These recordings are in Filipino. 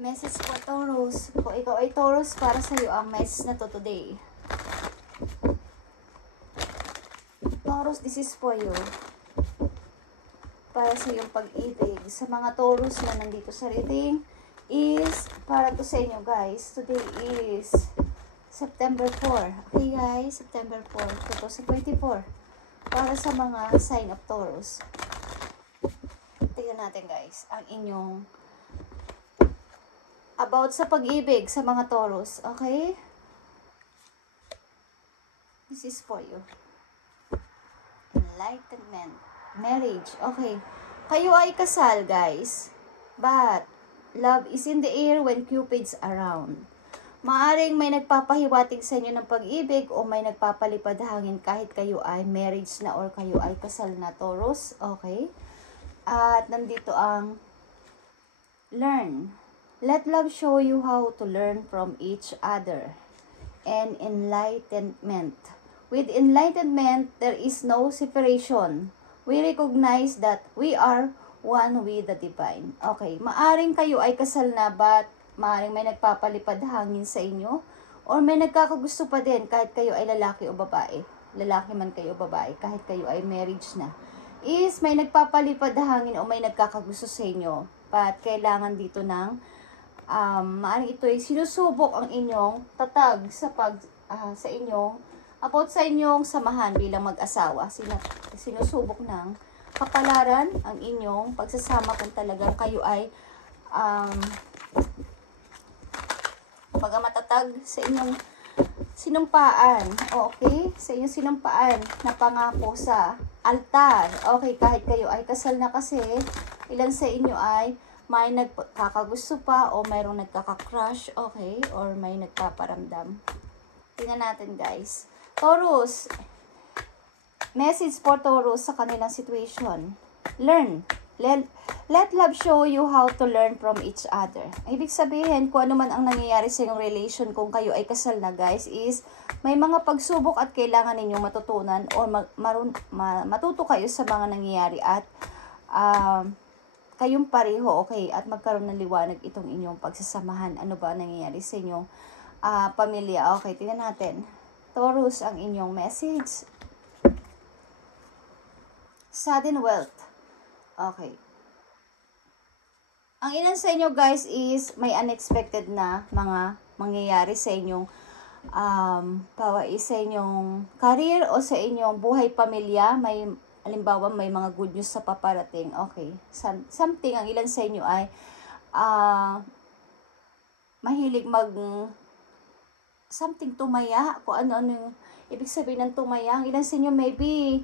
Message for Taurus. Kung ikaw ay Taurus, para sa iyo ang message na to today. Taurus, this is for you. Para sa iyong pag-ibig. Sa mga Taurus na nandito sa reading is para to sa inyo guys. Today is September 4. Okay guys, September 4, 2024. Para sa mga sign of Taurus. Tingnan natin guys, ang inyong about sa pag-ibig sa mga Taurus. Okay? This is for you. Enlightenment. Marriage. Okay. Kayo ay kasal, guys. But, love is in the air when Cupid's around. Maaring may nagpapahiwatig sa inyo ng pag-ibig o may nagpapalipad hangin kahit kayo ay marriage na or kayo ay kasal na Taurus. Okay? At nandito ang learn. Let love show you how to learn from each other. And enlightenment. With enlightenment, there is no separation. We recognize that we are one with the divine. Okay, maaring kayo ay kasal na but maaring may nagpapalipad hangin sa inyo or may nagkakagusto pa din kahit kayo ay lalaki o babae. Lalaki man kayo o babae, kahit kayo ay marriage na. Is may nagpapalipad hangin o may nagkakagusto sa inyo. But kailangan dito ng maaring ito ay sinusubok ang inyong tatag sa sa inyong about sa inyong samahan bilang mag-asawa. Sinusubok ng kapalaran ang inyong pagsasama kung talagang kayo ay matatag sa inyong sinumpaan. Okay? Sa inyong sinumpaan na pangako sa altar. Okay, kahit kayo ay kasal na kasi, ilan sa inyo ay may nagkakagusto pa o mayroong nagkaka-crush, okay? Or may nagpaparamdam. Tingnan natin, guys. Taurus. Message for Taurus sa kanilang situation. Learn. Let love show you how to learn from each other. Ibig sabihin, kung ano man ang nangyayari sa inyong relation kung kayo ay kasal na, guys, is may mga pagsubok at kailangan ninyong matutunan o matuto kayo sa mga nangyayari at kayong pareho, okay, at magkaroon ng liwanag itong inyong pagsasamahan. Ano ba nangyayari sa inyong pamilya? Okay, tingnan natin. Taurus, ang inyong message. Sudden wealth. Okay. Ang ilan sa inyo, guys, is may unexpected na mga mangyayari sa inyong sa inyong career o sa inyong buhay pamilya. Halimbawa, may mga good news sa paparating. Okay. Something, ang ilan sa inyo ay mahilig something tumaya. Kung ano-ano yung ibig sabihin ng tumaya. Ang ilan sa inyo maybe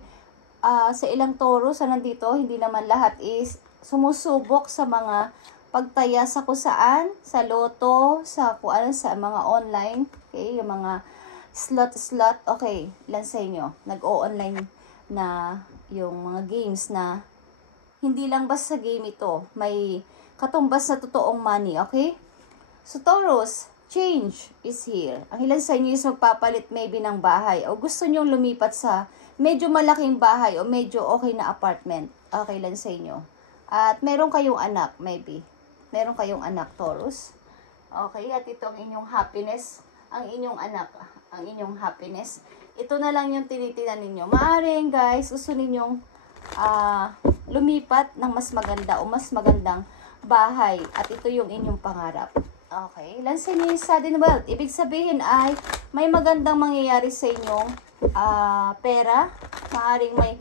sa ilang Taurus na nandito, hindi naman lahat is sumusubok sa mga pagtaya sa kusaan, sa loto, sa kung ano, sa mga online. Okay. Yung mga slot. Okay. Ilan sa inyo nag-o-online na yung mga games na hindi lang basta game ito, may katumbas na totoong money, okay? So Taurus, change is here. Ang ilan sa inyo is magpapalit maybe ng bahay o gusto nyong lumipat sa medyo malaking bahay o medyo okay na apartment. Okay lang sa inyo. At meron kayong anak, maybe. Meron kayong anak, Taurus. Okay, at ito ang inyong happiness, ang inyong anak, ang inyong happiness. Ito na lang yung tinitinan ninyo. Maaring, guys, gusto ninyong lumipat ng mas maganda o mas magandang bahay. At ito yung inyong pangarap. Okay. Lansin niyo yung sudden wealth. Ibig sabihin ay may magandang mangyayari sa inyong pera. Maaring may...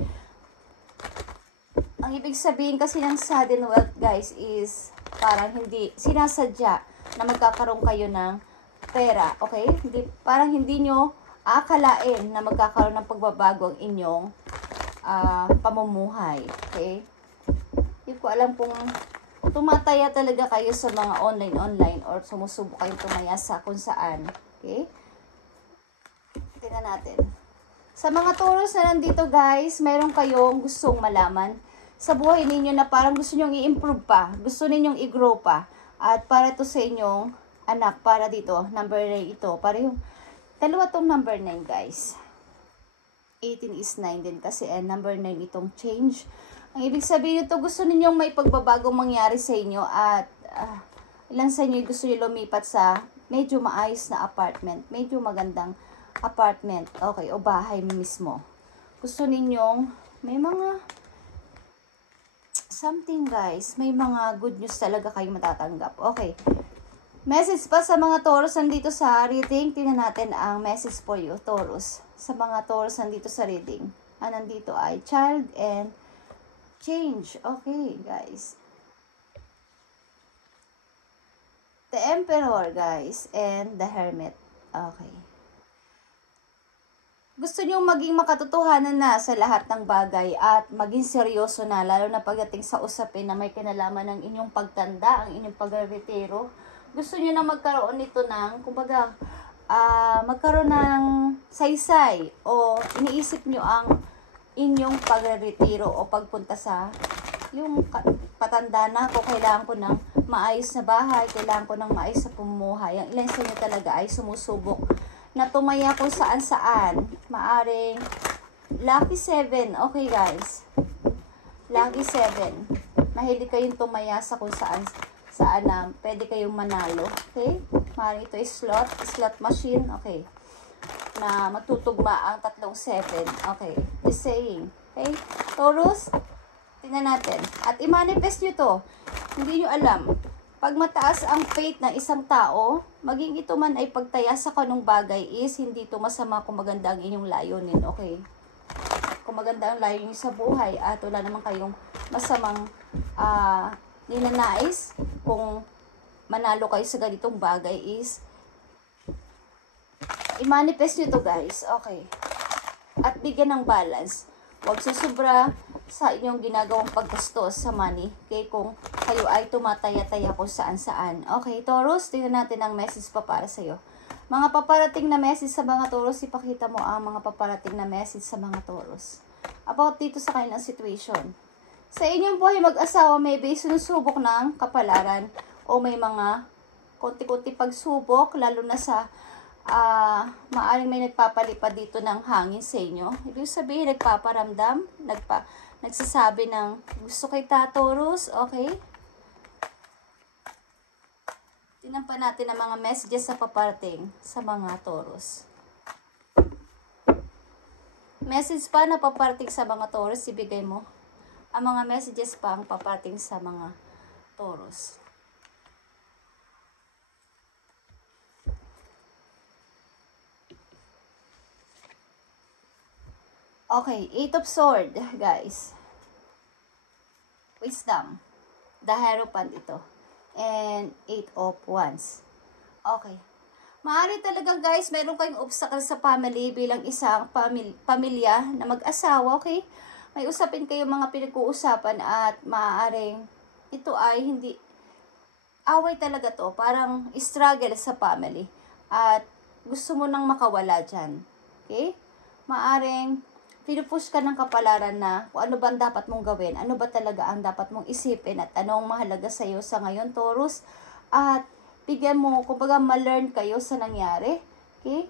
Ang ibig sabihin kasi ng sudden wealth, guys, is parang hindi sinasadya na magkakaroon kayo ng pera. Okay? Parang hindi nyo akalain na magkakaroon ng pagbabago ang inyong pamumuhay. Okay? Hindi ko alam kung tumataya talaga kayo sa mga online or sumusubok kayong tumaya sa kung saan. Okay? Tingnan natin. Sa mga Taurus na nandito, guys, meron kayong gustong malaman sa buhay ninyo na parang gusto nyong i-improve pa. Gusto ninyong i-grow pa. At para to sa inyong anak, para dito, number 9 ito. Para yung dalawa tong number 9, guys. 18 is 9 din kasi number 9 itong change. Ang ibig sabihin nito, gusto ninyong may pagbabagong mangyari sa inyo at Ilan sa inyo gusto nyo lumipat sa medyo maayos na apartment, medyo magandang apartment, okay, o bahay mismo. Gusto ninyong may mga something guys, may mga good news talaga kayo matatanggap. Okay. Message pa sa mga Taurus nandito sa reading. Tingnan natin ang message for you, Taurus. Sa mga Taurus nandito sa reading. Nandito ay child and change. Okay, guys. The Emperor, guys, and the Hermit. Okay. Gusto nyo maging makatotohanan na sa lahat ng bagay at maging seryoso na, lalo na pagdating sa usapin na may kinalaman ng inyong pagtanda, ang inyong pagretiro. Gusto nyo na magkaroon nito ng, kumbaga, magkaroon ng saysay o iniisip nyo ang inyong pagretiro o pagpunta sa yung patanda na ako, kailangan ko ng maayos na bahay, kailangan ko ng maayos na pamumuhay. Ang ilan sa inyo talaga ay sumusubok na tumaya kung saan-saan. Maaring Lucky 7. Okay guys. Lucky 7. Mahilig kayong tumaya sa kung saan na pwede kayong manalo. Okay? Maaring ito ay slot machine. Okay. Na magtutugma ang tatlong 7. Okay. The saying. Okay? Taurus, tingnan natin. At i-manifest nyo to. Hindi nyo alam. Pag mataas ang faith ng isang tao, maging ito man ay pagtaya sa kanong bagay is hindi ito masama kung maganda ang inyong layunin. Okay? Kung maganda ang layunin sa buhay at wala naman kayong masamang ninanais kung manalo kayo sa ganitong bagay is i-manifest nyo to guys. Okay. At bigyan ng balance. Huwag susubra sa inyong ginagawang paggastos sa money. Okay, kung kayo ay tumataya-taya kung saan-saan. Okay, Taurus, tingnan natin ang message pa para sa'yo. Mga paparating na message sa mga Taurus, ipakita mo ang mga paparating na message sa mga Taurus. About dito sa kanilang situation. Sa inyong buhay mag-asawa, maybe sinusubok ng kapalaran o may mga konti-konti pagsubok, lalo na sa maaring may nagpapalipad dito ng hangin sa inyo. Ibig sabihin, nagpaparamdam, nagsasabi ng gusto kay Taurus, okay? Tingnan pa natin ang mga messages sa paparating sa mga Taurus. Message pa na paparating sa mga Taurus, ibigay mo. Ang mga messages pa ang paparating sa mga Taurus. Okay, 8 of Swords, guys. Wisdom. The Hierophant ito. And 8 of Wands. Okay. Maaari talagang guys, meron kayong obstacle sa family bilang isang pamilya na mag-asawa, okay? May usapin kayong mga pinag-uusapan at maaaring ito ay hindi away talaga to. Parang struggle sa family. At gusto mo nang makawala dyan. Okay? Maaring pinupush ka ng kapalaran na kung ano ba ang dapat mong gawin, ano ba talaga ang dapat mong isipin at ano ang mahalaga sa iyo sa ngayon, Taurus. At bigyan mo, kumbaga ma-learn kayo sa nangyari. Okay?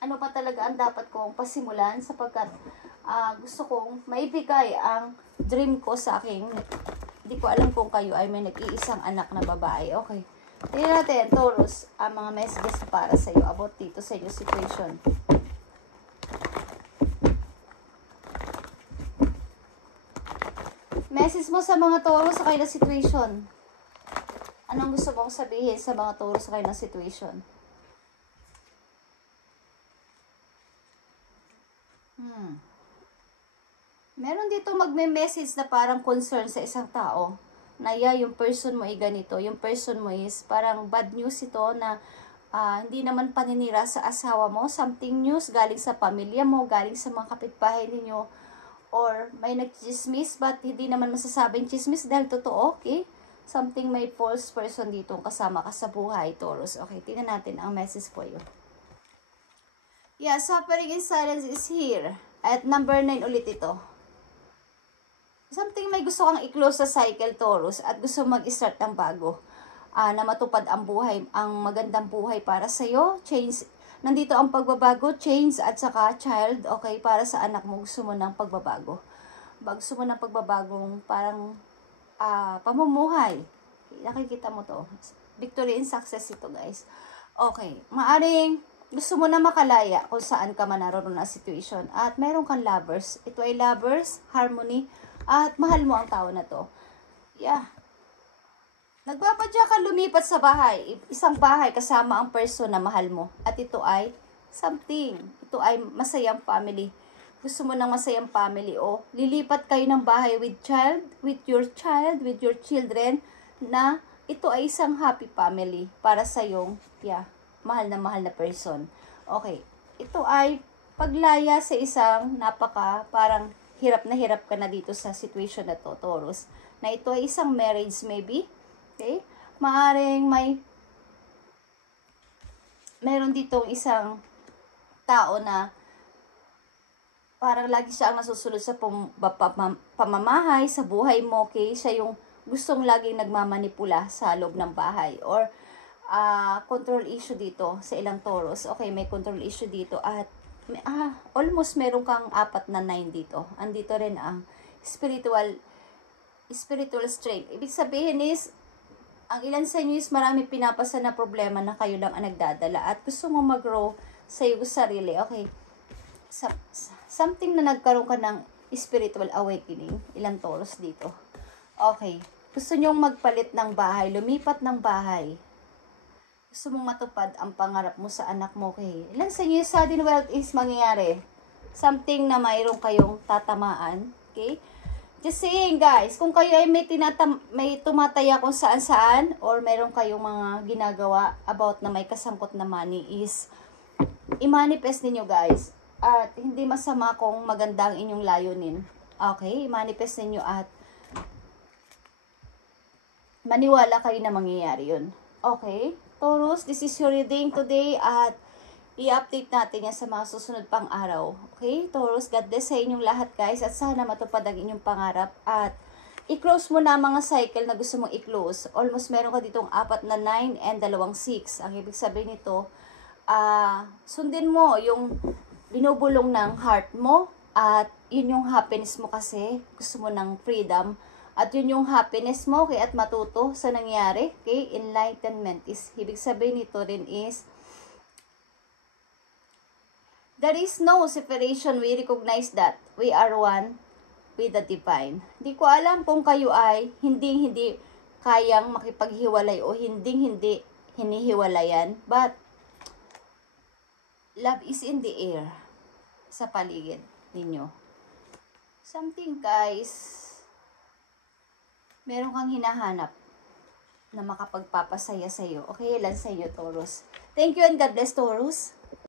Ano pa talaga ang dapat kong pasimulan sapagkat gusto kong maibigay ang dream ko sa aking, hindi ko alam kung kayo ay may nag-iisang anak na babae. Okay. Tingnan natin, Taurus, ang mga messages para sa iyo about dito sa inyong situation. Message mo sa mga Taurus sa kanilang situation. Anong gusto mong sabihin sa mga Taurus sa kanilang situation? Meron dito magme-message na parang concern sa isang tao. Na yung person mo ay ganito. Yung person mo is parang bad news ito na hindi naman paninira sa asawa mo. Something news galing sa pamilya mo, galing sa mga kapitbahay ninyo. Or may nag-chismis but hindi naman masasabing chismis dahil totoo, okay? Something may false person dito kasama ka sa buhay, Taurus. Okay, tingnan natin ang message for you. Yeah, suffering in silence is here. At number 9 ulit ito. Something may gusto kang i-close sa cycle, Taurus, at gusto mag-start ng bago. Na matupad ang buhay, ang magandang buhay para sa'yo. Change. Nandito ang pagbabago, change at saka child, okay, para sa anak mo, gusto mo ng pagbabago. Gusto mo ng pagbabagong parang pamumuhay. Nakikita mo to. Victory and success ito, guys. Okay. Maaring gusto mo na makalaya kung saan ka man naroon na situation. At meron kang lovers. Ito ay lovers, harmony, at mahal mo ang tao na to. Yeah. Nagpapadya ka lumipat sa bahay. Isang bahay kasama ang person na mahal mo. At ito ay something. Ito ay masayang family. Gusto mo ng masayang family o lilipat kayo ng bahay with your children na ito ay isang happy family para sa yung mahal na person. Okay. Ito ay paglaya sa isang parang hirap ka na dito sa situation na to, Taurus. Na ito ay isang marriage maybe. Okay? Maaring meron ditong isang tao na parang lagi siya ang nasusunod sa pamamahay, sa buhay mo, okay? Siya yung gustong laging nagmamanipula sa loob ng bahay. Or, control issue dito sa ilang Taurus. Okay, may control issue dito. At, almost meron kang 4 na 9 dito. Andito rin ang spiritual strength. Ibig sabihin is, ang ilan sa inyo is marami pinapasa na problema na kayo lang ang nagdadala. At gusto mo mag-grow sa iyong sarili. Okay, something na nagkaroon ka ng spiritual awakening. Ilang Taurus dito. Okay. Gusto nyong magpalit ng bahay. Lumipat ng bahay. Gusto mong matupad ang pangarap mo sa anak mo. Okay. Ilan sa inyo sudden wealth is mangyayari? Something na mayroon kayong tatamaan. Okay. Just saying guys, kung kayo ay may tumataya kung saan-saan or meron kayong mga ginagawa about na may kasangkot na money is i-manifest ninyo guys. At hindi masama kung maganda ang inyong layunin. Okay? I-manifest ninyo at maniwala kayo na mangyayari yun. Okay? Taurus, this is your reading today at i-update natin yan sa mga susunod pang araw. Okay? Taurus, God bless sa inyong lahat guys at sana matupad ang inyong pangarap at i-close mo na mga cycle na gusto mong i-close. Almost meron ka ditong 4 na 9 and 2 6. Ang ibig sabihin nito, sundin mo yung binubulong ng heart mo at yun yung happiness mo kasi gusto mo ng freedom at yun yung happiness mo kaya at matuto sa nangyari. Okay? Enlightenment is ibig sabihin nito rin is there is no separation. We recognize that we are one with the divine. Hindi ko alam kung kayo ay hindi kayang makipaghiwalay o hindi hinihiwalayan, but love is in the air sa paligid ninyo. Something guys, meron kang hinahanap na makapagpapasaya sa iyo. Okay, lang sa iyo Taurus. Thank you and God bless Taurus.